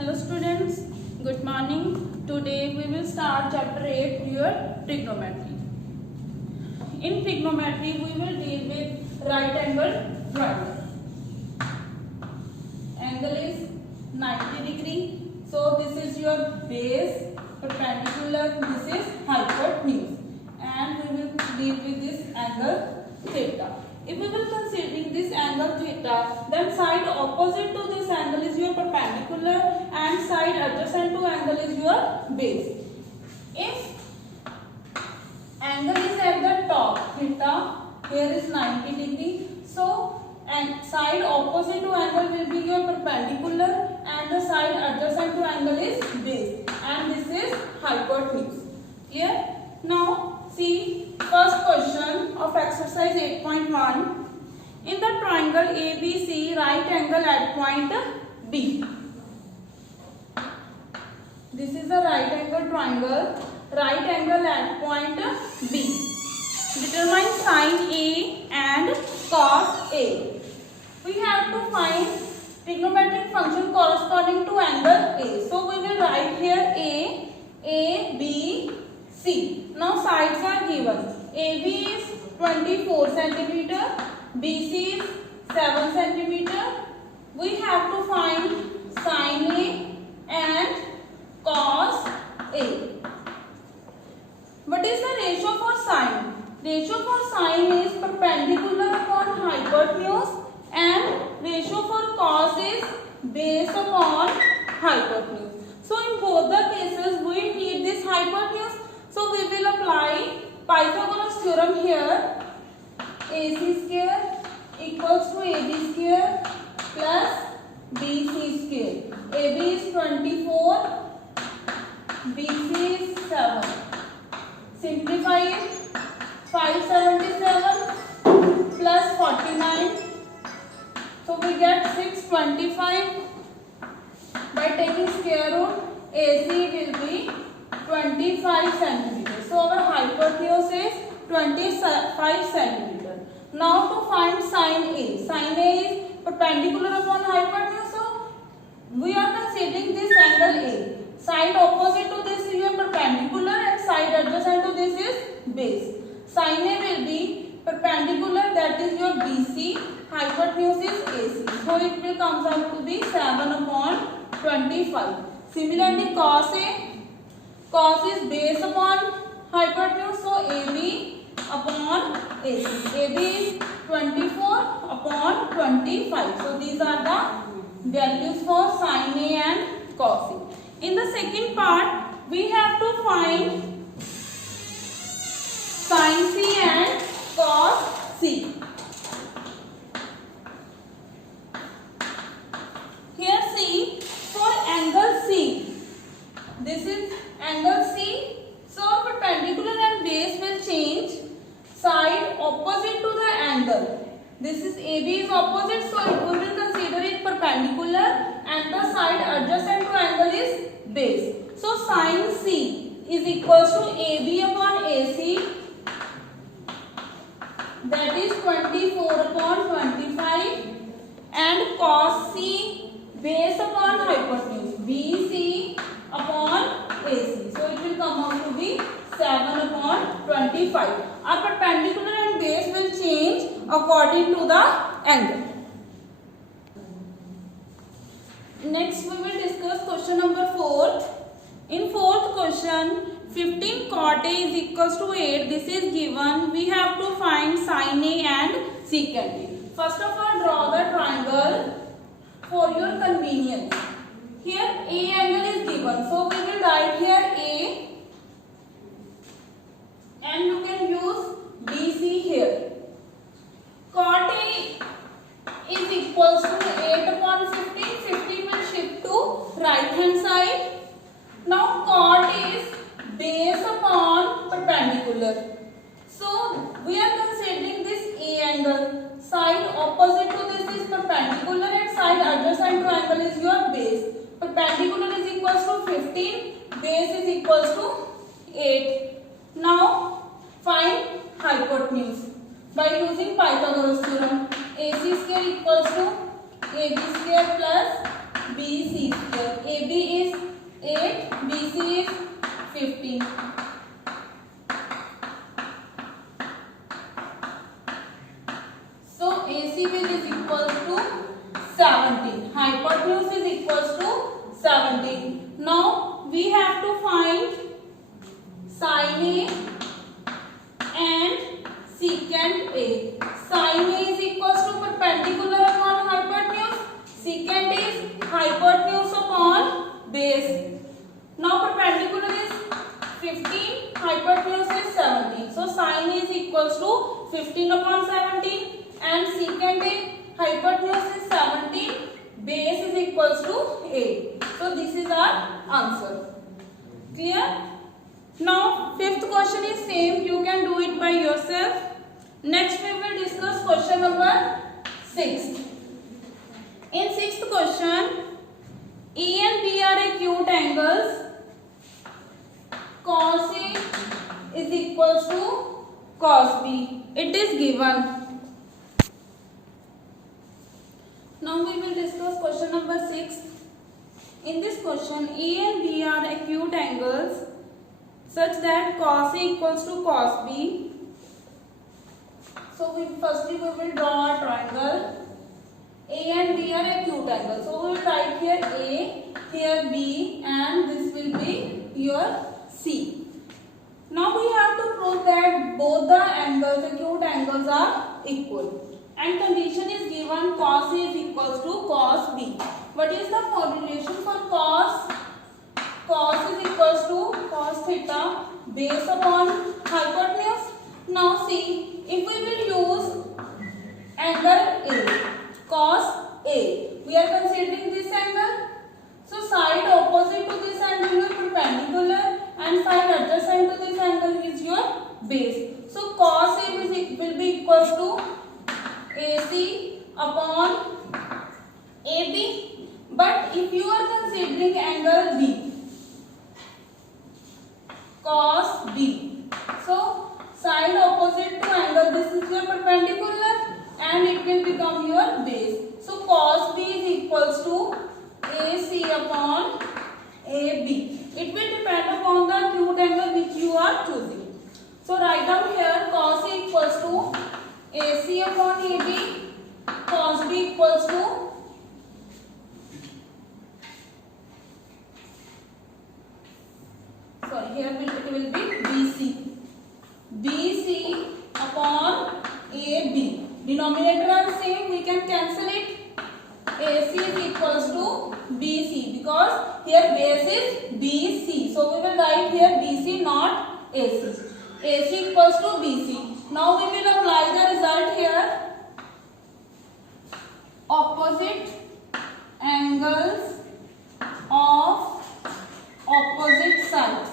Hello students, good morning. Today we will start chapter 8, your trigonometry. In trigonometry we will deal with right angle triangle. Angle is 90 degree. So this is your base, perpendicular, this is hypotenuse. And we will deal with this angle theta. If we will considering this angle theta, then side opposite to this angle is your perpendicular and side adjacent to angle is your base. If angle is at the top, theta, here is 90 degree. So, and side opposite to angle will be your perpendicular and the side adjacent to angle is base. And this is hypotenuse. Here, now see first question of exercise 8.1. In the triangle ABC, right angle at point B. This is a right angle triangle, right angle at point B. Determine sine A and cos A. We have to find trigonometric function corresponding to angle A. So we will write here A, B, C. Now sides are given. AB is 24 centimeter, BC is 7 centimeter. We have to find sine A and cos A. What is the ratio for sine? Ratio for sine is perpendicular upon hypotenuse and ratio for cos is base upon hypotenuse. So in both the cases we need this hypotenuse. So we will apply Pythagoras theorem here. AC square equals to AB square plus BC square. AB is 24, BC is 7. Simplify it. 577 plus 49. So we get 625. By taking square root, AC will be 25 centimeters. So our hypotenuse is 25 centimeters. Now to find sine A. Sine A is perpendicular upon hypotenuse. So we are considering this angle A. Side opposite to this is your perpendicular and side adjacent to this is base. Sine A will be perpendicular, that is your BC. Hypotenuse is AC. So it will comes out to be 7 upon 25. Similarly cos A. Cos is base upon hypotenuse, so AB upon AC. AB is 24 upon 25. So these are the values for sine A and cos A. In the second part, we have to find sine C and cos C. Here see, for angle C, this is angle C, so perpendicular and base will change side opposite to the angle. This is AB is opposite, so we will consider it perpendicular and the side adjacent to angle is base. So sine C is equals to AB upon AC, that is 24 upon 25, and cos C base upon hypotenuse, BC upon AC. So it will come out to be 7 upon 25. Our perpendicular and base will change according to the angle. Next we will discuss question number 4. In fourth question, 15 cot A is equals to 8. This is given. We have to find sine A and secant A. First of all, draw the triangle for your convenience. Here A angle is given. So we will write here A and you can use BC here. Cot A is equals to 8 upon 15. 15 will shift to right hand side. Now cot is base upon perpendicular. So we are considering this A angle. Side opposite to this is perpendicular and side adjacent to angle is your base. Perpendicular is equals to 15, base is equals to 8. Now find hypotenuse by using Pythagoras theorem. AC square equals to AB square plus BC square. AB is 15. So AC width is equal to 17. Hypotenuse is equal to 17. Now we have to find sin A and secant A. Sin A is equal to perpendicular upon hypotenuse. Secant is hypotenuse upon base. Now perpendicular is 15, hypotenuse is 17. So sin A is equal to 15 upon 17 and secant A, hypotenuse is 17, base is equal to 8. So this is our answer. Clear? Now fifth question is same, you can do it by yourself. Next we will discuss question number 6. In sixth question, A and B are acute angles. Cos A is equal to cos B. It is given. Now we will discuss question number 6. In this question, A and B are acute angles such that cos A equals to cos B. So firstly we will draw a triangle. A and B are acute angles. So we will write here A, here B, and this will be your C. Now we have to prove that both the angles, acute angles, are equal. And condition is given cos A is equals to cos B. What is the formulation for cos? Cos is equals to cos theta base upon hypotenuse. Now see, if we will use angle A, cos A, we are considering this angle. So side opposite to this angle is perpendicular and side adjacent to this angle is your base. So cos A will be equals to AC upon AB. But if you are considering angle B, cos B, so side opposite to angle, this is your perpendicular and it will become your base. So cos B is equals to AC upon AB. It will depend upon the acute angle which you are choosing. So write down here cos A equals to AC upon AB, cos B equals to it will be BC. BC upon AB. Denominator are same, we can cancel it. AC is equals to BC because here base is BC. So we will write here BC, not AC. AC equals to BC. Now we will apply the result here. Opposite angles of opposite sides.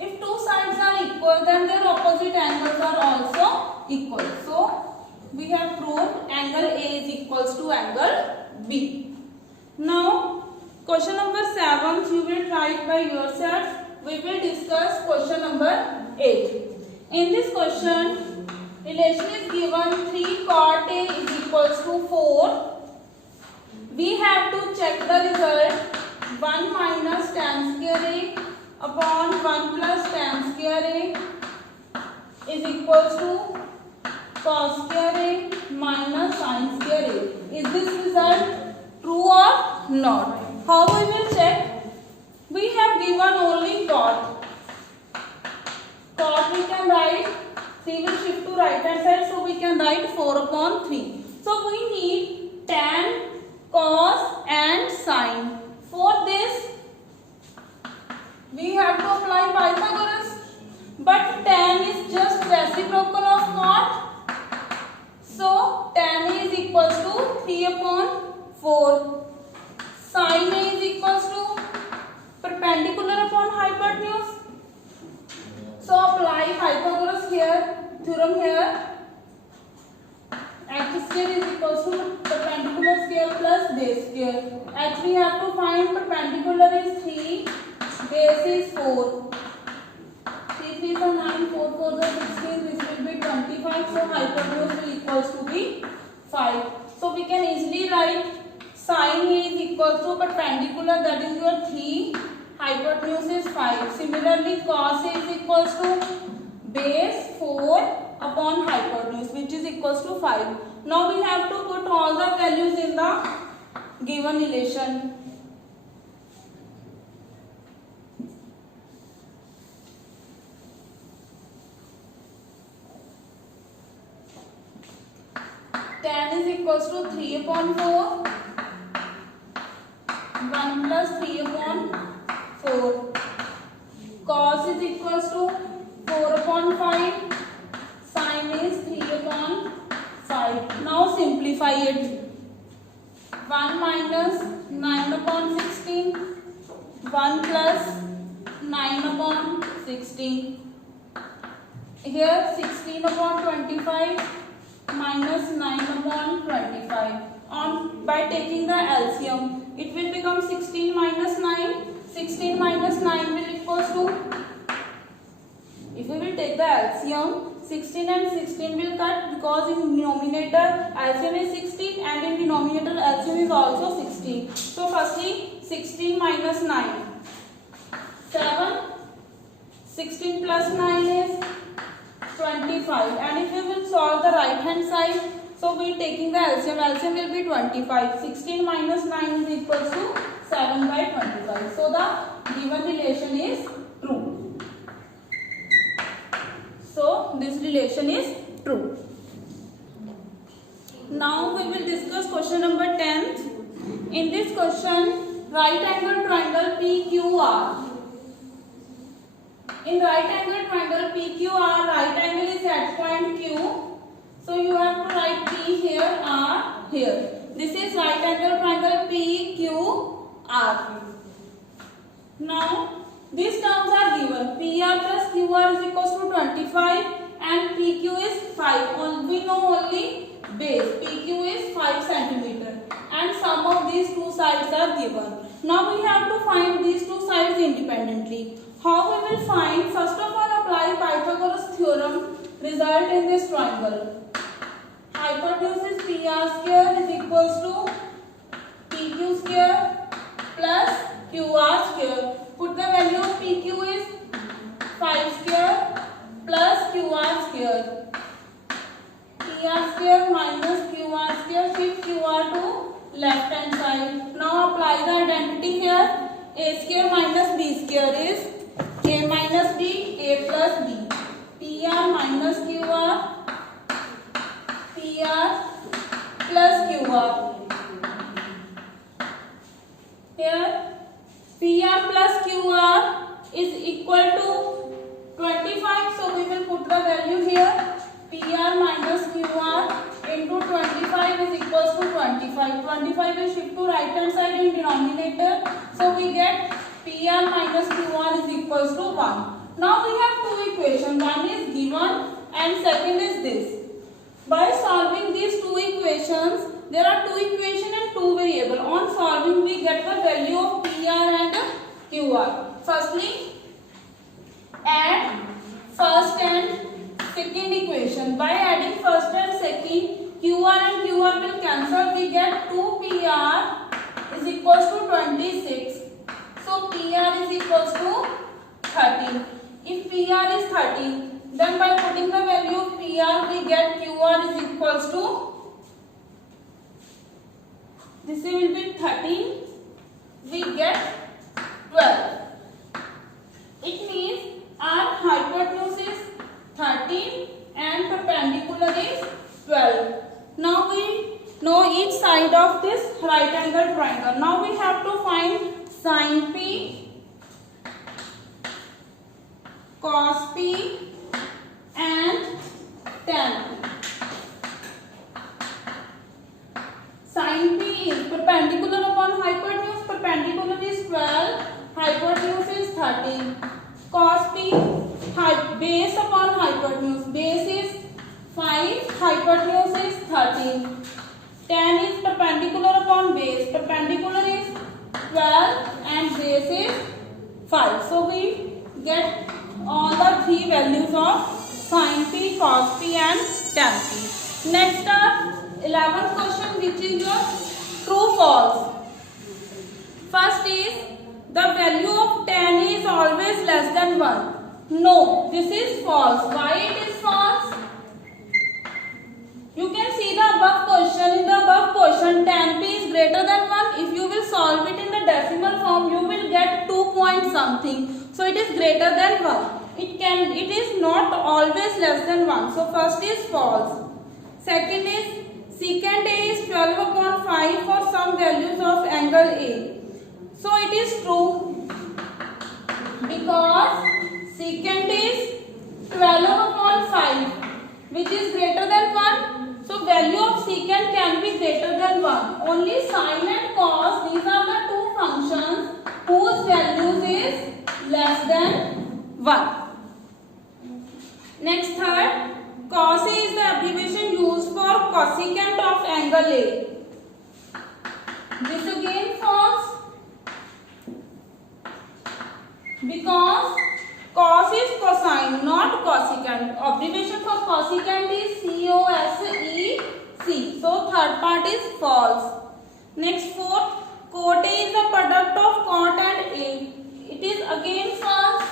If two sides are equal, then their opposite angles are also equal. So we have proved angle A is equals to angle B. Now question number 7 you will write by yourself. We will discuss question number 8. In this question, relation is given 3 cot A is equals to 4. We have to check the result. 1 minus tan square A upon 1 plus tan square A is equals to cos square A minus sin square A. Is this result true or not? How we will check? We have given only cot. Cot we can write, 3 will shift to right hand side, so we can write 4 upon 3. So we need tan, cos and sin. For this, we have to apply Pythagoras. But tan is just reciprocal of cot. So tan A is equals to 3 upon 4. Sin A is equals to perpendicular upon hypotenuse. So apply Pythagoras here, theorem here. X square is equals to perpendicular square plus base square. X we have to find, perpendicular is 3, base is 4. 3 3 is 9, 4 4 is 16, this will be 25. So hypotenuse will equals to be 5. So we can easily write sin A is equals to perpendicular, that is your 3, hypotenuse is 5. Similarly, cos is equals to base 4 upon hypotenuse, which is equals to 5. Now we have to put all the values in the given relation. Tan is equals to 3 upon 4. 1 plus 3 upon 4. Cos is equals to 4 upon 5. Sin is 3 upon 5. Now simplify it. 1 minus 9 upon 16. 1 plus 9 upon 16. Here 16 upon 25 minus 9 upon 25. By taking the LCM, it will become 16 minus 9. 16 minus 9 will equals to, if we will take the LCM, 16 and 16 will cut, because in numerator LCM is 16 and in denominator LCM is also 16. So firstly 16 minus 9, 7. 16 plus 9 is 25, and if we will solve the right hand side, so we taking the LCM, LCM will be 25. 16 minus 9 is equals to 7 by 25. So the given relation is true. So this relation is true. Now we will discuss question number 10. In this question, right angle triangle PQR. In right angle triangle PQR, right angle is at point Q. So you have to write P here, R here. This is right angle triangle PQR. Now these terms are given. PR plus QR is equals to 25 and PQ is 5. We know only base. PQ is 5 centimeter and sum of these two sides are given. Now we have to find these two sides independently. How we will find? First of all, apply Pythagoras theorem. Result in this triangle. Hypotenuse is PR square is equals to PQ square plus QR square. Put the value of PQ is 5 square plus QR square. PR square minus QR square. Shift QR to left hand side. Now apply the identity here. A square minus B square is A minus B, A plus B. PR minus QR, PR plus QR. Here PR plus QR is equal to 25. So we will put the value here. PR minus QR into 25 is equals to 25. 25 will shift to right hand side in denominator. So we get PR minus QR is equals to 1. Now we have two equations. One is given and second is this. By solving these two equations, there are two equations and two variables. On solving, we get the value of PR and QR. Firstly, add first and second equation. By adding first and second, QR and QR will cancel. We get 2PR is equals to 26. So PR is equals to 30. If PR is 30, then by putting the value of PR, we get QR is equals to, this will be 13, we get 12. It means our hypotenuse is 13 and perpendicular is 12. Now we know each side of this right angle triangle. Now we have to find sin P, cos P and tan P. Sin P is perpendicular upon hypotenuse. Perpendicular is 12, hypotenuse is 13. Cos P, base upon hypotenuse. Base is 5, hypotenuse is 13. Tan is perpendicular upon base. Perpendicular is 12 and base is 5. So we get all the three values of sin P, cos P and tan P. Next are 11th question, which is your true false. First is the value of tan is always less than 1. No, this is false. Why it is false? You can see the above question. In the above question, tan p is greater than 1. If you will solve it in the decimal form, you will get 2 point something. So it is greater than 1. It is not always less than 1. So first is false. Second is secant A is 12 upon 5 for some values of angle A. So it is true because secant is 12 upon 5 which is greater than 1. So value of secant can be greater than 1. Only sin and cos, these are the two functions whose values is less than 1. Next, third, cos A is the abbreviation used for cosecant of angle A. This again false because cos is cosine, not cosecant. Abbreviation for cosecant is COSEC. So third part is false. Next, fourth, cot A is the product of cot and A. It is again false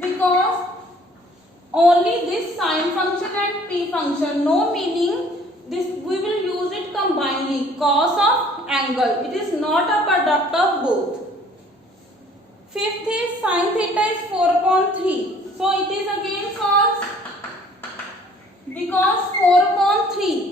because only this sine function and p function, no meaning this we will use it combinedly, cos of angle. It is not a product of both. Fifth is sin theta is 4 upon 3. So it is again false because 4 upon 3